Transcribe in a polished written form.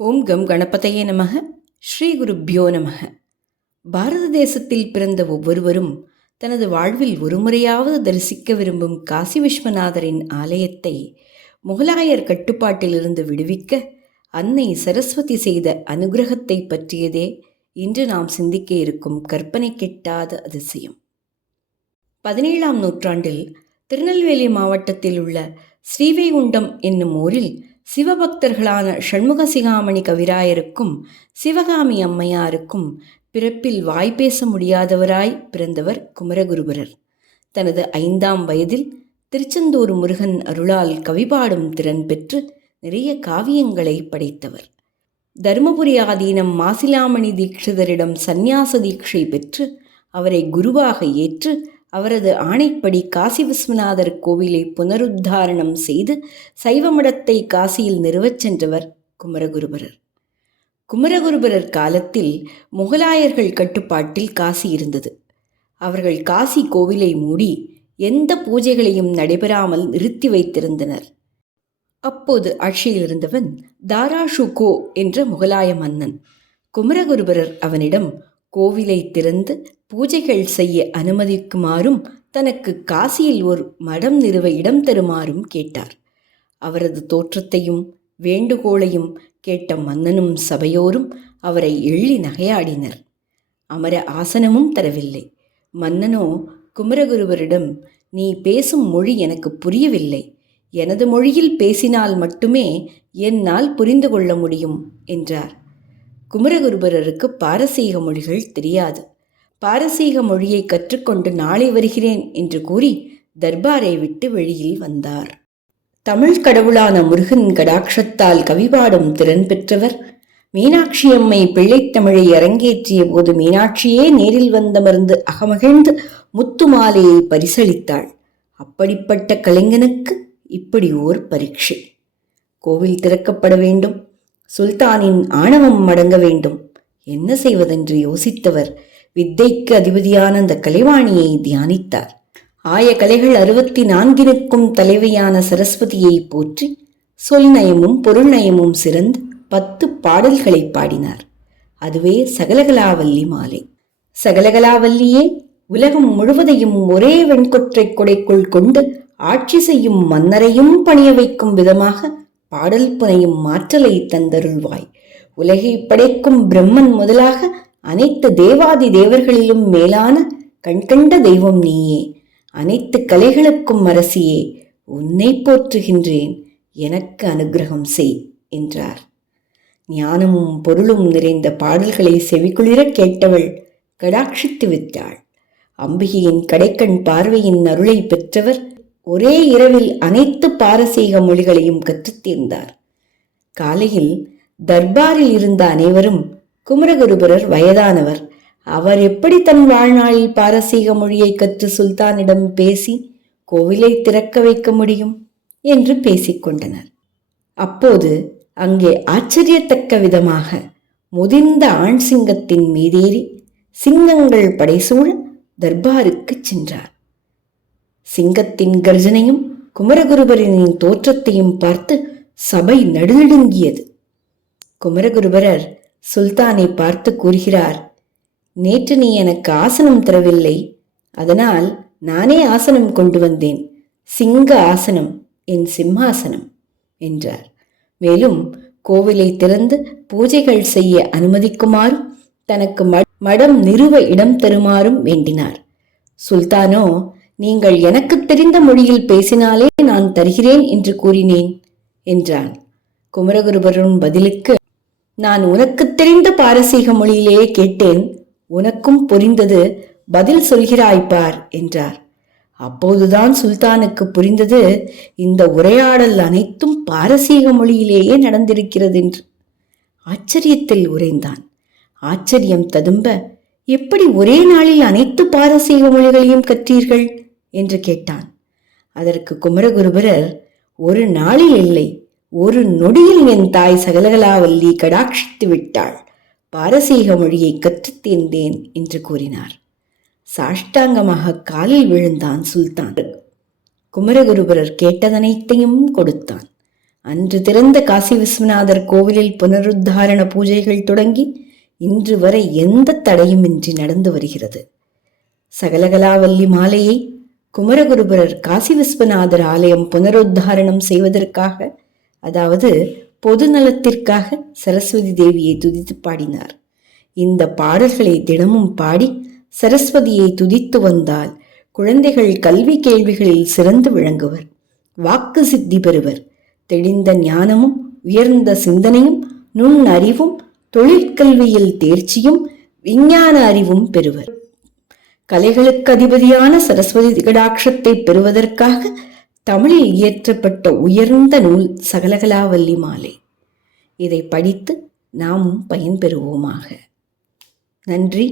ஓம் come கணபதையே நமக. ஸ்ரீ குருப்யோ நமக. பாரத தேசத்தில் பிறந்த ஒவ்வொருவரும் தனது வாழ்வில் ஒருமுறையாவது தரிசிக்க விரும்பும் காசி விஸ்வநாதரின் ஆலயத்தை முகலாயர் கட்டுப்பாட்டிலிருந்து விடுவிக்க அன்னை சரஸ்வதி செய்த அனுகிரகத்தை பற்றியதே இன்று நாம் சிந்திக்க இருக்கும் கற்பனை கெட்டாத அதிசயம். 17ஆம் நூற்றாண்டில் திருநெல்வேலி மாவட்டத்தில் உள்ள ஸ்ரீவைகுண்டம் என்னும் ஊரில் சிவபக்தர்களான ஷண்முக சிகாமணி கவிராயருக்கும் சிவகாமி அம்மையாருக்கும் பிறப்பில் வாய்ப்பேச முடியாதவராய் பிறந்தவர் குமரகுருபரர். தனது 5ஆம் வயதில் திருச்செந்தூர் முருகன் அருளால் கவிபாடும் திறன் பெற்று நிறைய காவியங்களை படைத்தவர். தருமபுரி ஆதீனம் மாசிலாமணி தீட்சிதரிடம் சந்நியாச தீட்சை பெற்று அவரை குருவாக ஏற்று அவரது ஆணைப்படி காசி விஸ்வநாதர் கோவிலை புனருத்தாரணம் செய்து சைவமடத்தை காசியில் நிறுவச் சென்றவர் குமரகுருபரர். குமரகுருபரர் காலத்தில் முகலாயர்கள் கட்டுப்பாட்டில் காசி இருந்தது. அவர்கள் காசி கோவிலை மூடி எந்த பூஜைகளையும் நடைபெறாமல் நிறுத்தி வைத்திருந்தனர். அப்போது ஆட்சியில் இருந்தவன் தாராஷுகோ என்ற முகலாய மன்னன். குமரகுருபரர் அவனிடம் கோவிலை திறந்து பூஜைகள் செய்ய அனுமதிக்குமாறும் தனக்கு காசியில் ஒரு மடம் நிறுவ இடம் தருமாறும் கேட்டார். அவரது தோற்றத்தையும் வேண்டுகோளையும் கேட்ட மன்னனும் சபையோரும் அவரை எள்ளி நகையாடினர். அமர ஆசனமும் தரவில்லை. மன்னனோ குமரகுருபரிடம், நீ பேசும் மொழி எனக்கு புரியவில்லை, எனது மொழியில் பேசினால் மட்டுமே என்னால் புரிந்து கொள்ள முடியும் என்றார். குமரகுருபரருக்கு பாரசீக மொழிகள் தெரியாது. பாரசீக மொழியை கற்றுக்கொண்டு நாளை வருகிறேன் என்று கூறி தர்பாரை விட்டு வெளியில் வந்தார். தமிழ் கடவுளான முருகன் கடாட்சத்தால் கவிபாடும் திறன் பெற்றவர். மீனாட்சி அம்மை பிள்ளைத்தமிழை அரங்கேற்றிய போது மீனாட்சியே நேரில் வந்தமர்ந்து அகமகிழ்ந்து முத்து மாலையை பரிசளித்தாள். அப்படிப்பட்ட கலைஞனுக்கு இப்படி ஓர் பரீட்சை. கோவில் திறக்கப்பட வேண்டும், சுல்தானின் ஆணவம் மடங்க வேண்டும். என்ன செய்வதென்று யோசித்தவர் வித்தைக்கு அதிபதியான அந்த கலைவாணியை தியானித்தார். ஆய கலைகள் 64க்கும் தலைவையான சரஸ்வதியை போற்றி சொல் நயமும் பொருள் நயமும் சிறந்து 10 பாடல்களை பாடினார். அதுவே சகலகலாவல்லி மாலை. சகலகலாவல்லியே உலகம் முழுவதையும் ஒரே வெண்கொற்றை கொடைக்குள் கொண்டு ஆட்சி செய்யும் மன்னரையும் பணிய வைக்கும் விதமாக பாடல் புனையும் மாற்றலை தந்தருள்வாய். உலகை படைக்கும் பிரம்மன் முதலாக அனைத்து தேவாதி தேவர்களிலும் மேலான கண்கண்ட தெய்வம் நீயே. அனைத்து கலைகளுக்கும் அரசியே, உன்னை போற்றுகின்றேன், எனக்கு அனுகிரகம் செய் என்றார். ஞானமும் பொருளும் நிறைந்த பாடல்களை செவிக்குளிர கேட்டவள் கடாட்சித்து விட்டாள். அம்பிகையின் கடைக்கண் பார்வையின் அருளை பெற்றவர் ஒரே இரவில் அனைத்து பாரசீக மொழிகளையும் கற்றுத் தேர்ந்தார். காலையில் தர்பாரில் இருந்த அனைவரும் குமரகுருபரர் வயதானவர், அவர் எப்படி தன் வாழ்நாளில் பாரசீக மொழியை கற்று சுல்தானிடம் பேசி கோவிலை திறக்க வைக்க முடியும் என்று பேசிக்கொண்டனர். அப்போது அங்கே ஆச்சரியத்தக்க விதமாக முதிர்ந்த ஆண் சிங்கத்தின் மீதேறி சிங்கங்கள் படைசூழ தர்பாருக்கு சென்றார். சிங்கத்தின் கர்ஜனையும் குமரகுருபரின் தோற்றத்தையும் பார்த்து சபை நடுநடுங்கியது. குமரகுருபரர் சுல்தானை பார்த்து கூறுகிறார், நேற்று நீ எனக்கு ஆசனம் தரவில்லை, அதனால் நானே ஆசனம் கொண்டு வந்தேன். சிங்க ஆசனம், என் சிம்மாசனம் என்றார். மேலும் கோவிலை திறந்து பூஜைகள் செய்ய அனுமதிக்குமாறும் தனக்கு மடம் நிறுவ இடம் தருமாறும் வேண்டினார். சுல்தானோ, நீங்கள் எனக்கு தெரிந்த மொழியில் பேசினாலே நான் தருகிறேன் என்று கூறினேன் என்றான். குமரகுருபரன் பதிலுக்கு, நான் உனக்கு தெரிந்த பாரசீக மொழியிலேயே கேட்டேன், உனக்கும் புரிந்தது, பதில் சொல்கிறாய்ப்பார் என்றார். அப்போதுதான் சுல்தானுக்கு புரிந்தது, இந்த உரையாடல் அனைத்தும் பாரசீக மொழியிலேயே நடந்திருக்கிறது என்று. ஆச்சரியத்தில் உறைந்தான். ஆச்சரியம் ததும்ப, எப்படி ஒரே நாளில் அனைத்து பாரசீக மொழிகளையும் கற்றீர்கள் என்று கேட்டான். அதற்கு குமரகுருபரர், ஒரு நாளில் இல்லை, ஒரு நொடியில் என் தாய் சகலகலாவல்லி கடாட்சித்து விட்டாள், பாரசீக மொழியை கற்றுத் தேர்ந்தேன் என்று கூறினார். சாஷ்டாங்கமாக காலில் விழுந்தான் சுல்தான். குமரகுருபரர் கேட்டதனைத்தையும் கொடுத்தான். அன்று திறந்த காசி விஸ்வநாதர் கோவிலில் புனருத்தாரண பூஜைகள் தொடங்கி இன்று வரை எந்த தடையுமின்றி நடந்து வருகிறது. சகலகலாவல்லி மாலையை குமரகுருபரர் காசி விஸ்வநாதர் ஆலயம் புனருத்தாரணம் செய்வதற்காக, அதாவது பொது நலத்திற்காக சரஸ்வதி தேவியை துதித்து பாடினார். இந்த பாடல்களை தினமும் பாடி சரஸ்வதியை துதித்து வந்தால் குழந்தைகள் கல்வி கேள்விகளில் சிறந்து விளங்குவர், வாக்கு சித்தி பெறுவர், தெளிந்த ஞானமும் உயர்ந்த சிந்தனையும் நுண்ணறிவும் தொழிற்கல்வியில் தேர்ச்சியும் விஞ்ஞான அறிவும் பெறுவர். கலைகளுக்கு அதிபதியான சரஸ்வதி கடாட்சத்தை பெறுவதற்காக தமிழில் இயற்றப்பட்ட உயர்ந்த நூல் சகலகலாவல்லி மாலை. இதை படித்து நாமும் பயன்பெறுவோமாக. நன்றி.